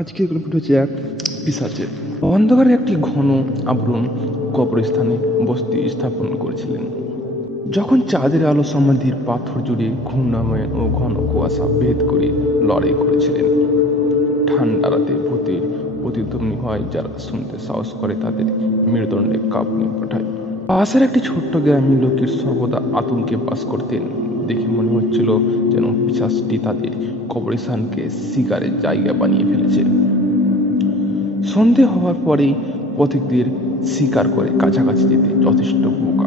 আজকের গল্পটি হচ্ছে এক পিশাচের। অন্ধকারে একটি ঘন আবরণ কবরস্থানে বসতি স্থাপন করেছিলেন। যখন চাঁদের আলো সমাধির পাথর জুড়ে ঘূর্ণায়মান ও ঘন কুয়াশা ভেদ করে লড়াই করেছিলেন। ঠান্ডা রাতে ভূতের প্রতিধ্বনি হয়, যারা শুনতে সাহস করে তাদের মেরুদণ্ডে কাঁপুনি পাঠায়। পাশের একটি ছোট্ট গ্রামীণ লোকের সর্বদা আতঙ্কে বাস করতেন। দেখে মনে হচ্ছিল যেন পিশাচটি তাদের কবরস্থানকে শিকারের জায়গা বানিয়ে ফেলেছে। সন্ধে হওয়ার পরেই পথিকদের শিকার করে কাছাকাছি যেতে যথেষ্ট বোকা।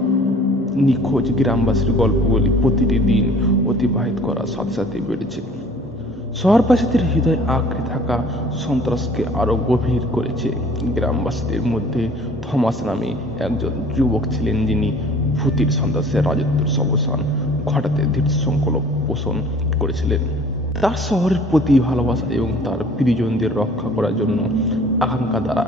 নিখোঁজ গ্রামবাসীর গল্পগুলি প্রতিটি দিন অতিবাহিত করার সাথে সাথে বেড়েছে। শহরবাসীদের হৃদয় আঁকড়ে থাকা সন্ত্রাসকে আরো গভীর করেছে। গ্রামবাসীদের মধ্যে থমাস নামে একজন যুবক ছিলেন, যিনি ভূতির সন্ত্রাসের রাজত্বের অবসান ঘটাতে দৃঢ় সংকল্প পোষণ করেছিলেন। তার শহরের প্রতি ভালোবাসা এবং তার প্রিয়জনদের রক্ষা করার জন্য আকাঙ্ক্ষা দ্বারা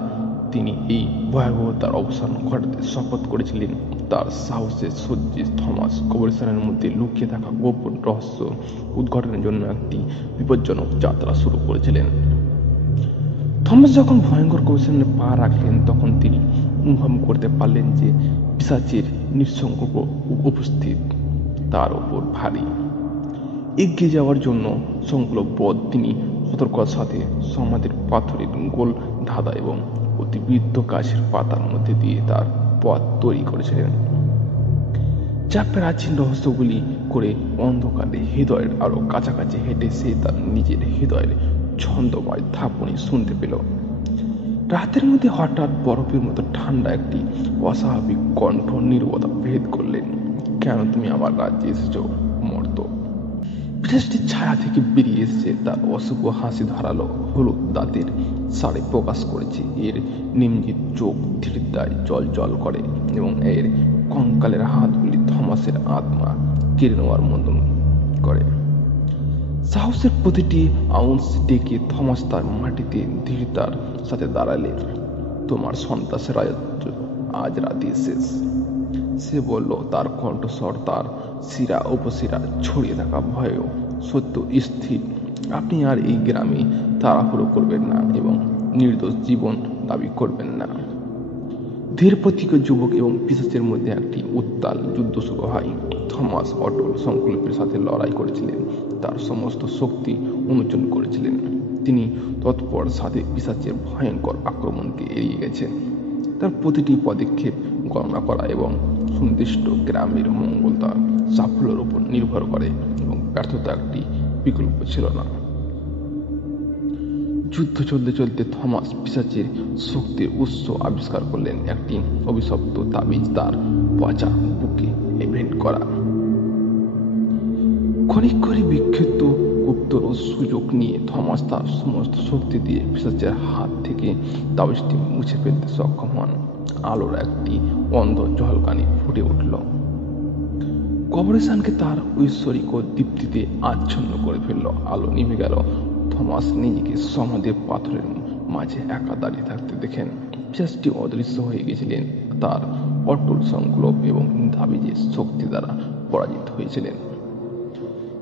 তিনি এই ভয়াবহতার অবসান ঘটাতে শপথ করেছিলেন। তার সাহসের সজ্জিত থমাস কবরস্থানের মধ্যে লুকিয়ে থাকা গোপন রহস্য উদ্ঘাটনের জন্য একটি বিপজ্জনক যাত্রা শুরু করেছিলেন। থমাস যখন ভয়ঙ্কর কবরস্থানে পা রাখলেন, তখন তিনি অনুভব করতে পারলেন যে পিশাচের নিঃসঙ্গ উপস্থিত তার ওপর ভারী। এগিয়ে যাওয়ার জন্য সংকল্পবদ্ধ তিনি সতর্কতার সাথে সমাধির পাথরের গোল ধাঁধা এবং অতিবৃদ্ধ গাছের পাতার মধ্যে দিয়ে তার পথ তৈরি করেছিলেন। যা প্রাচীন রহস্যগুলি করে অন্ধকারে হৃদয়ের আরো কাছাকাছি হেঁটে সে তার নিজের হৃদয়ের ছন্দময় ধাপনি শুনতে পেল। রাতের মধ্যে হঠাৎ বরফের মতো ঠান্ডা একটি অস্বাভাবিক কণ্ঠ নীরবতা ভেদ করলেন। কেন তুমি আমার রাজ্যে এসেছো, মর্ত? পিশাচটির ছায়া থেকে বেরিয়ে এসেছে, তার অশুভ হাসি ধারালো হলুদ দাঁতের সাড়ে প্রকাশ করেছে। এর নিমজিত চোখ ধীরতায় জল জল করে এবং এর কঙ্কালের হাতগুলি থমাসের আত্মা কেড়ে নেওয়ার মতন করে। সাহসের প্রতিটি আউন্স ডেকে থমাস তার মাটিতে ধীরতার সাথে দাঁড়ালেন। তোমার সন্ত্রাসের রাজত্ব আজ রাতে শেষ, সে বলল। তার কণ্ঠস্বর তার শিরা উপশিরা ছড়িয়ে থাকা ভয়েও সত্য স্থির। আপনি আর এই গ্রামে তাড়াহুড়ো করবেন না এবং নির্দোষ জীবন দাবি করবেন না। ধীর প্রতীক যুবক এবং পিশাচের মধ্যে একটি উত্তাল যুদ্ধ শুরু হয়। থমাস অটল সংকল্পের সাথে লড়াই করেছিলেন, তার সমস্ত শক্তি উন্মোচন করেছিলেন। তিনি তৎপর সাথে পিশাচের ভয়ঙ্কর আক্রমণকে এড়িয়ে গেছেন। তার প্রতিটি পদক্ষেপ গণনা করা এবং সুনির্দিষ্ট গ্রামের মঙ্গল তার সাফল্যের উপর নির্ভর করে এবং ব্যর্থতা একটি বিকল্প ছিল না। যুদ্ধ চলতে চলতে থমাস পিশাচের শক্তির উৎস আবিষ্কার করলেন, একটি অভিশপ্ত তাবিজ তার পচা বুকে ইভেন্ট করা। ক্ষণিক করে বিক্ষিপ্ত গুপ্তর সুযোগ নিয়ে থমাস তার সমস্ত শক্তি দিয়ে পিশাচের হাত থেকে তাবিজটি মুছে ফেলতে সক্ষম হন। আলোর একটি অন্ধ ঝলকানি ফুটে উঠল, কবরস্থানকে তার ঐশ্বরিক দীপ্তিতে আচ্ছন্ন করে ফেলল। আলো নিভে গেল। থমাস নিজেকে সমাধির পাথরের মাঝে একা দাঁড়িয়ে থাকতে দেখেন। পিশাচটি অদৃশ্য হয়ে গেছিলেন, তার অটল সংকল্প এবং তাবিজের শক্তি দ্বারা পরাজিত হয়েছিলেন।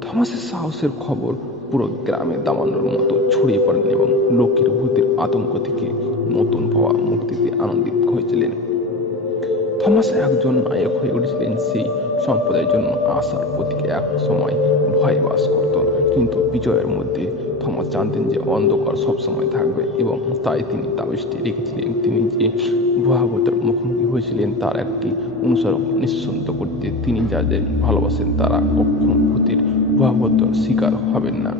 থমাসের সাহসের খবর পুরো গ্রামে দাবানোর মতো ছড়িয়ে পড়েন এবং লোকের ভূতের আতঙ্ক থেকে নতুন পাওয়া মুক্তিতে আনন্দিত হয়েছিলেন। থমাস একজন নায়ক হয়ে উঠেছিলেন, সেই সম্প্রদায়ের জন্য আশার প্রতীকে এক সময় ভয় বাস করত। কিন্তু বিজয়ের মধ্যে থমাস জানতেন যে অন্ধকার সবসময় থাকবে এবং তাই তিনি তাবিজটি রেখেছিলেন। তিনি যে ভয়াবহতার মুখোমুখি হয়েছিলেন তার একটি অনুসরণ নিঃসন্দ করতে। তিনি যাদের ভালোবাসেন তারা কখনো ভূতের ভয়াবহতার শিকার হবেন না।